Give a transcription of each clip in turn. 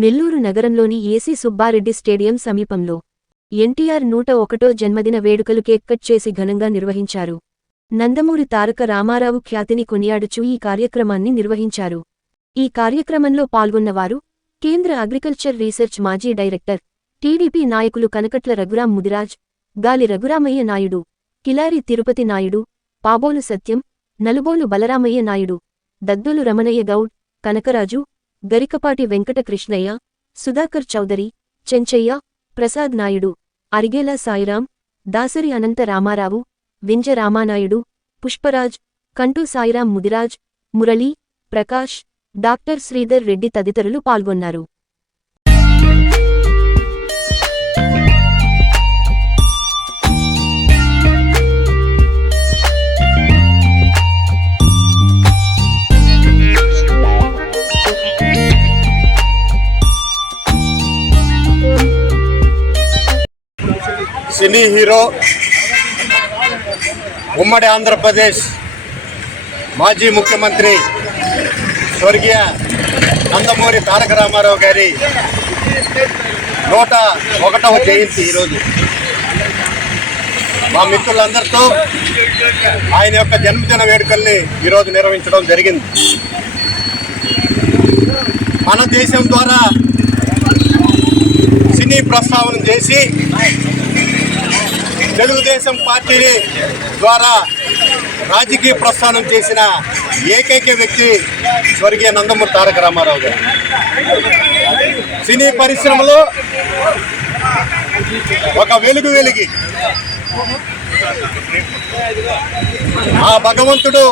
నెల్లూరు నగరంలోని AC Subbareddy stadium సమీపంలో ఎన్టీఆర్ నూట ఒకటో జన్మదిన వేడుకలు కేక్ కట్ చేసి ఘనంగా నిర్వహించారు. నందమూరి తారక రామారావు ఖ్యాతిని కొనియాడుచూ ఈ కార్యక్రమాన్ని నిర్వహించారు. ఈ కార్యక్రమంలో పాల్గొన్నవారు కేంద్ర అగ్రికల్చర్ రీసెర్చ్ మాజీ డైరెక్టర్ టీడీపీ నాయకులు కనకట్ల రఘురాం ముదిరాజ్ గాలి రఘురామయ్య నాయుడు కిలారి తిరుపతి నాయుడు పాబోలు సత్యం నలుబోలు బలరామయ్య నాయుడు దద్దులు రమణయ్య గౌడ్ కనకరాజు గరికపాటి వెంకటకృష్ణయ్య సుధాకర్ చౌదరి చెంచయ్య ప్రసాద్ నాయుడు అరిగేలా సాయిరాం దాసరి అనంత రామారావు వింజ రామానాయుడు పుష్పరాజ్ కంటూ సాయిరాం ముదిరాజ్ మురళీ ప్రకాష్ డాక్టర్ శ్రీధర్ రెడ్డి తదితరులు పాల్గొన్నారు. సినీ హీరో ఉమ్మడి ఆంధ్రప్రదేశ్ మాజీ ముఖ్యమంత్రి స్వర్గీయ నందమూరి తారక రామారావు గారి నూట ఒకటవ జయంతి ఈరోజు. మా మిత్రులందరితో ఆయన యొక్క జన్మదిన వేడుకల్ని ఈరోజు నిర్వహించడం జరిగింది. మన దేశం ద్వారా సినీ ప్రస్తావన చేసి తెలుగుదేశం పార్టీని ద్వారా రాజకీయ ప్రస్థానం చేసిన ఏకైక వ్యక్తి స్వర్గీయ నందమూరి తారక రామారావు గారు. సినీ పరిశ్రమలో ఒక వెలుగు వెలిగి ఆ భగవంతుడు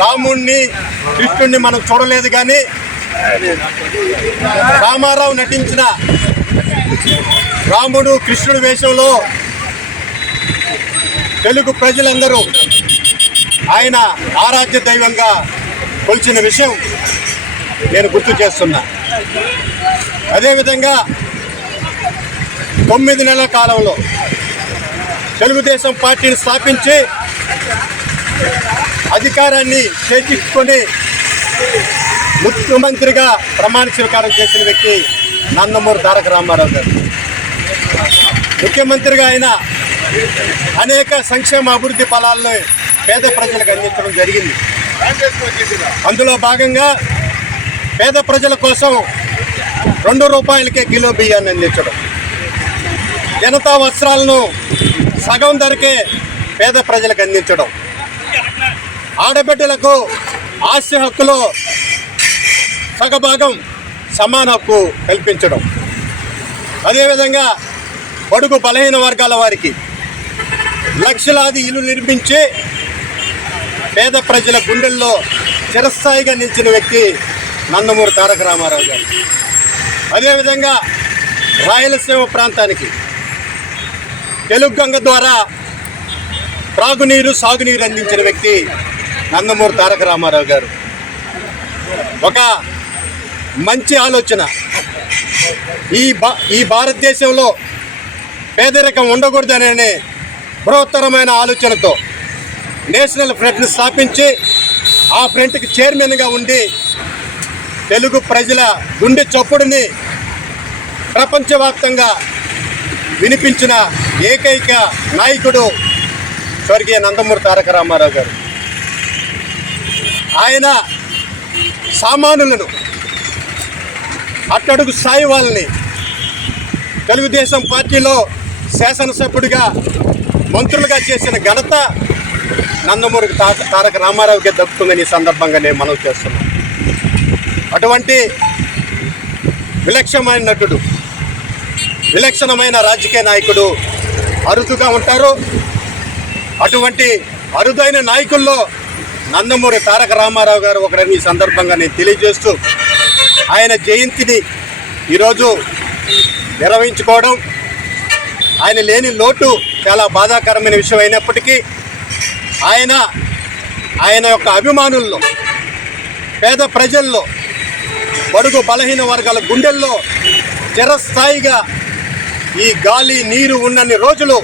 రాముణ్ణి కృష్ణుణ్ణి మనం చూడలేదు కానీ రామారావు నటించిన రాముడు కృష్ణుడు వేషంలో తెలుగు ప్రజలందరూ ఆయన ఆరాధ్య దైవంగా కొలిచిన విషయం నేను గుర్తు చేస్తున్నా. అదేవిధంగా తొమ్మిది నెలల కాలంలో తెలుగుదేశం పార్టీని స్థాపించి అధికారాన్ని చేజిక్కొని ముఖ్యమంత్రిగా ప్రమాణ స్వీకారం చేసిన వ్యక్తి నందమూరి తారక రామారావు గారు. ముఖ్యమంత్రిగా ఆయన అనేక సంక్షేమ అభివృద్ధి ఫలాలను పేద ప్రజలకు అందించడం జరిగింది. అందులో భాగంగా పేద ప్రజల కోసం రెండు రూపాయలకే కిలో బియ్యాన్ని అందించడం. జనతా వస్త్రాలను సగం ధరకే పేద ప్రజలకు అందించడం. ఆడబిడ్డలకు ఆస్తి హక్కులో సగభాగం సమాన హక్కు కల్పించడం. అదేవిధంగా బడుగు బలహీన వర్గాల వారికి లక్షలాది ఇల్లు నిర్మించి పేద ప్రజల గుండెల్లో చిరస్థాయిగా నిలిచిన వ్యక్తి నందమూరి తారక రామారావు గారు. అదేవిధంగా రాయలసీమ ప్రాంతానికి తెలుగు గంగ ద్వారా త్రాగునీరు సాగునీరు అందించిన వ్యక్తి నందమూరి తారక రామారావు గారు. ఒక మంచి ఆలోచన. ఈ ఈ భారతదేశంలో పేదరికం ఉండకూడదనే బృహత్తరమైన ఆలోచనతో నేషనల్ ఫ్రంట్ని స్థాపించి ఆ ఫ్రంట్కి చైర్మన్గా ఉండి తెలుగు ప్రజల గుండె చప్పుడుని ప్రపంచవ్యాప్తంగా వినిపించిన ఏకైక నాయకుడు స్వర్గీయ నందమూరి తారక రామారావు గారు. ఆయన సామానులను అట్టడుగు సాయి వాళ్ళని తెలుగుదేశం పార్టీలో శాసనసభ్యుడిగా మంత్రులుగా చేసిన ఘనత నందమూరి తా- తారక రామారావుకే దక్కుతుందని ఈ సందర్భంగా నేను మనవి చేస్తున్నాను. అటువంటి విలక్షణమైన నటుడు విలక్షణమైన రాజకీయ నాయకుడు అరుదుగా ఉంటారు. అటువంటి అరుదైన నాయకుల్లో నందమూరి తారక రామారావు గారు ఒకరని ఈ సందర్భంగా నేను తెలియజేస్తూ ఆయన జయంతిని ఈరోజు నిర్వహించుకోవడం ఆయన లేని లోటు చాలా బాధాకరమైన విషయం అయినప్పటికీ ఆయన ఆయన యొక్క అభిమానుల్లో పేద ప్రజల్లో బడుగు బలహీన వర్గాల గుండెల్లో చిరస్థాయిగా ఈ గాలి నీరు ఉన్నన్ని రోజులు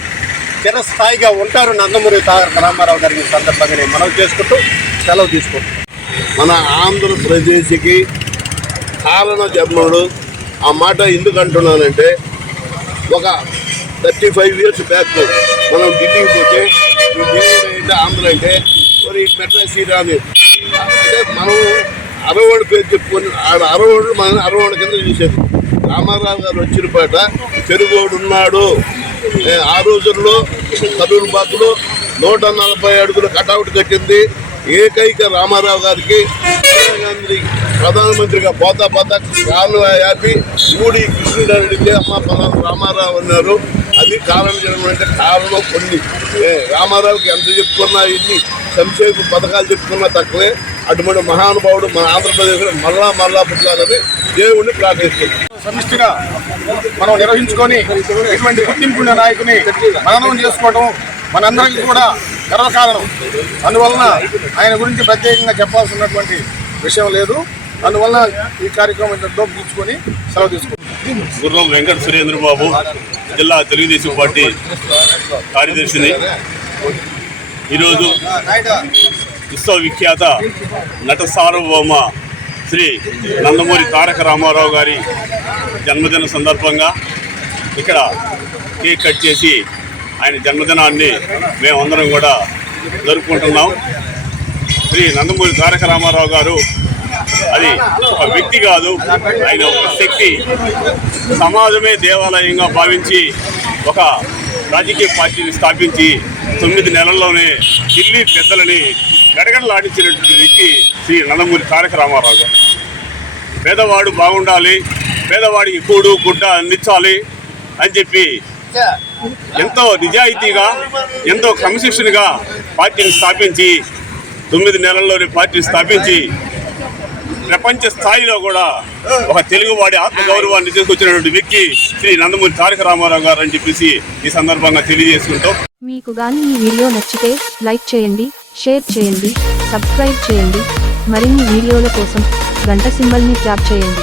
చిరస్థాయిగా ఉంటారు నందమూరి తారక రామారావు గారికి సందర్భంగా నేను మనవి చేసుకుంటూ సెలవు తీసుకుంటాను మన ఆంధ్రప్రదేశ్కి కారణ జన్ముడు. ఆ మాట ఎందుకు అంటున్నానంటే ఒక థర్టీ ఫైవ్ ఇయర్స్ బ్యాక్ మనం ఢిల్లీకి పోతే ఢిల్లీ అంటే ఆంధ్ర అంటే మరి మెడ్రాస్ అని అంటే మనం అరవడు పేరు చెప్పుకొని ఆడ అరవడు మన అరవడు కింద చూసేది. రామారావు గారు వచ్చిన పాట తెలుగోడు ఉన్నాడు. ఆ రోజుల్లో కర్నూలు బాతులు నూట నలభై అడుగుల కటౌట్ కట్టింది ఏకైక రామారావు గారికి. గాంధీ ప్రధానమంత్రిగా పోతా పోతా కాలు ఆపి మూడి కృష్ణుడు అమ్మ పలానా రామారావు అన్నారు. అది కాలం జరగడం అంటే కొన్ని. ఏ, రామారావుకి ఎంత చెప్పుకున్నా ఇన్ని సంక్షేమ పథకాలు చెప్పుకున్నా తక్కువే. అటువంటి మహానుభావుడు మన ఆంధ్రప్రదేశ్లో మళ్ళా మళ్ళా పుట్టాలని దేవుణ్ణి ప్రార్థిస్తుంది సమిష్టిగా మనం నిర్వహించుకొని ఇటువంటి గుర్తింపున్న నాయకుని మననం చేసుకోవడం మనందరికీ కూడా గర్వకారణం. అందువలన ఆయన గురించి ప్రత్యేకంగా చెప్పాల్సినటువంటి విషయం లేదు. అందువల్ల ఈ కార్యక్రమం ఇంతటితో తీసుకొని సెలవు తీసుకుంటాం గుర్రం వెంకట సురేంద్ర బాబు జిల్లా తెలుగుదేశం పార్టీ కార్యదర్శిని. ఈరోజు విశ్వవిఖ్యాత నట సార్వభౌమ శ్రీ నందమూరి తారక రామారావు గారి జన్మదిన సందర్భంగా ఇక్కడ కేక్ కట్ చేసి ఆయన జన్మదినాన్ని మేమందరం కూడా జరుపుకుంటున్నాం. శ్రీ నందమూరి తారక రామారావు గారు అది ఒక వ్యక్తి కాదు ఆయన ఒక శక్తి. సమాజమే దేవాలయంగా భావించి ఒక రాజకీయ పార్టీని స్థాపించి తొమ్మిది నెలల్లోనే ఢిల్లీ పెద్దలని గడగడలాడించినటువంటి వ్యక్తి శ్రీ నందమూరి తారక రామారావు గారు. పేదవాడు బాగుండాలి పేదవాడికి కూడు గుడ్డ అందించాలి అని చెప్పి ఎంతో నిజాయితీగా ఎంతో క్రమశిక్షణగా పార్టీని స్థాపించి తొమ్మిది నెలల్లోనే పార్టీని స్థాపించి ప్రపంచ స్థాయిలో కూడా ఒక తెలుగువాడి ఆత్మగౌరవాన్ని తీసుకొచ్చినటువంటి వ్యక్తి శ్రీ నందమూరి తారక రామారావు గారు అని చెప్పేసి ఈ సందర్భంగా తెలియజేసుకుంటాం. మీకు గాని ఈ వీడియో నచ్చితే లైక్ చేయండి షేర్ చేయండి సబ్స్క్రైబ్ చేయండి. మరిన్ని వీడియోల కోసం గంట సింబల్ని ట్యాప్ చేయండి.